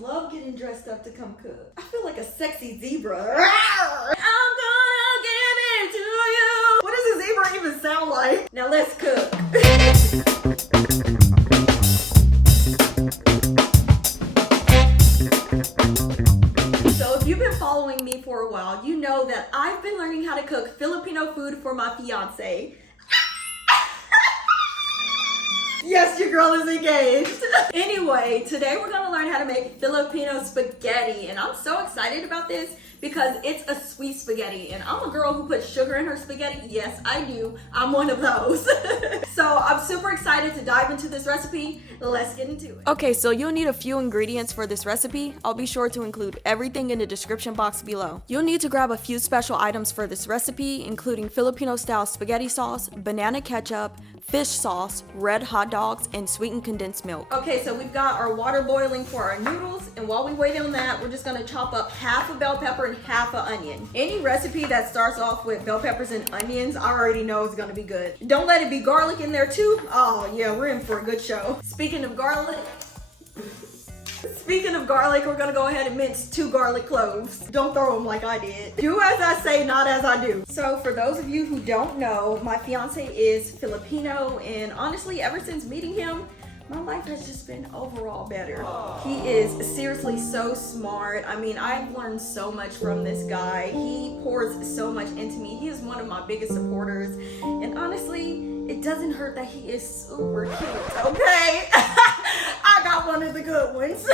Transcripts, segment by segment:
love getting dressed up to come cook. I feel like a sexy zebra. I'm gonna give it to you. What does a zebra even sound like? Now let's cook. So if you've been following me for a while, you know that I've been learning how to cook Filipino food for my fiance. Yes, your girl is engaged. Anyway, today we're gonna learn how to make Filipino spaghetti, and I'm so excited about this because it's a sweet spaghetti, and I'm a girl who puts sugar in her spaghetti. Yes, I do. I'm one of those. So I'm super excited to dive into this recipe. Let's get into it. Okay, so you'll need a few ingredients for this recipe. I'll be sure to include everything in the description box below. You'll need to grab a few special items for this recipe, including Filipino style spaghetti sauce, banana ketchup, fish sauce, red hot dogs, and sweetened condensed milk. Okay, so we've got our water boiling for our noodles, and while we wait on that, we're just gonna chop up half a bell pepper and half an onion. Any recipe that starts off with bell peppers and onions, I already know is gonna be good. Don't let it be garlic in there too. Oh yeah, we're in for a good show. Speaking of garlic, we're gonna go ahead and mince 2 garlic cloves. Don't throw them like I did. Do as I say, not as I do. So for those of you who don't know, my fiance is Filipino, and honestly, ever since meeting him, my life has just been overall better. He is seriously so smart. I mean, I've learned so much from this guy. He pours so much into me. He is one of my biggest supporters, and honestly, it doesn't hurt that he is super cute, okay? I got one of the good ones.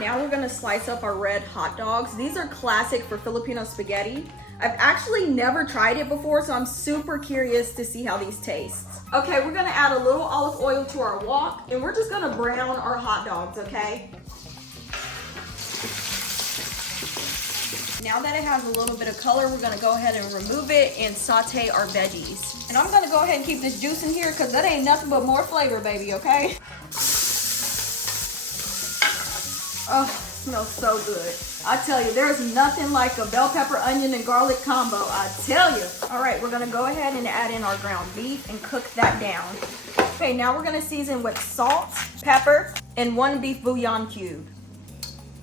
Now we're gonna slice up our red hot dogs. These are classic for Filipino spaghetti. I've actually never tried it before, so I'm super curious to see how these taste. Okay, we're gonna add a little olive oil to our wok, and we're just gonna brown our hot dogs, okay? Now that it has a little bit of color, we're gonna go ahead and remove it and saute our veggies. And I'm gonna go ahead and keep this juice in here because that ain't nothing but more flavor, baby, okay? Oh, smells so good. I tell you, there's nothing like a bell pepper, onion, and garlic combo, I tell you. All right, we're gonna go ahead and add in our ground beef and cook that down. Okay, now we're gonna season with salt, pepper, and 1 beef bouillon cube.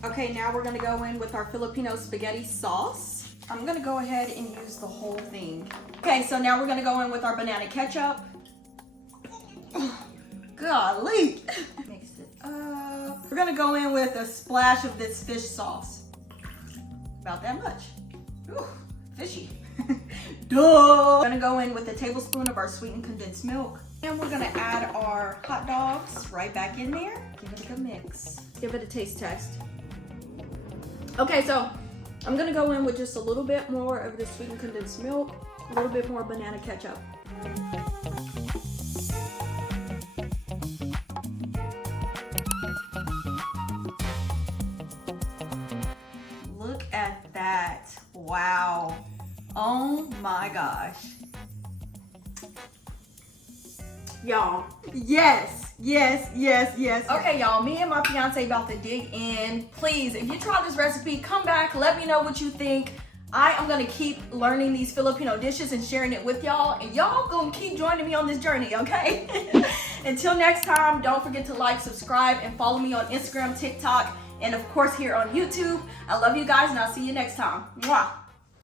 Okay, now we're gonna go in with our Filipino spaghetti sauce. I'm gonna go ahead and use the whole thing. Okay, so now we're gonna go in with our banana ketchup. Golly! Mix it up. We're gonna go in with a splash of this fish sauce. About that much. Ooh, fishy. Duh! We're gonna go in with a tablespoon of our sweetened condensed milk. And we're gonna add our hot dogs right back in there. Give it a good mix. Give it a taste test. Okay, so I'm gonna go in with just a little bit more of the sweetened condensed milk, a little bit more banana ketchup. Look at that. Wow. Oh my gosh. Y'all, yes, yes, yes, yes. Okay, y'all, me and my fiance about to dig in. Please, if you try this recipe, come back, let me know what you think. I am gonna keep learning these Filipino dishes and sharing it with y'all, and y'all gonna keep joining me on this journey, okay? Until next time, don't forget to like, subscribe, and follow me on Instagram, TikTok, and of course here on YouTube. I love you guys, and I'll see you next time. Mwah.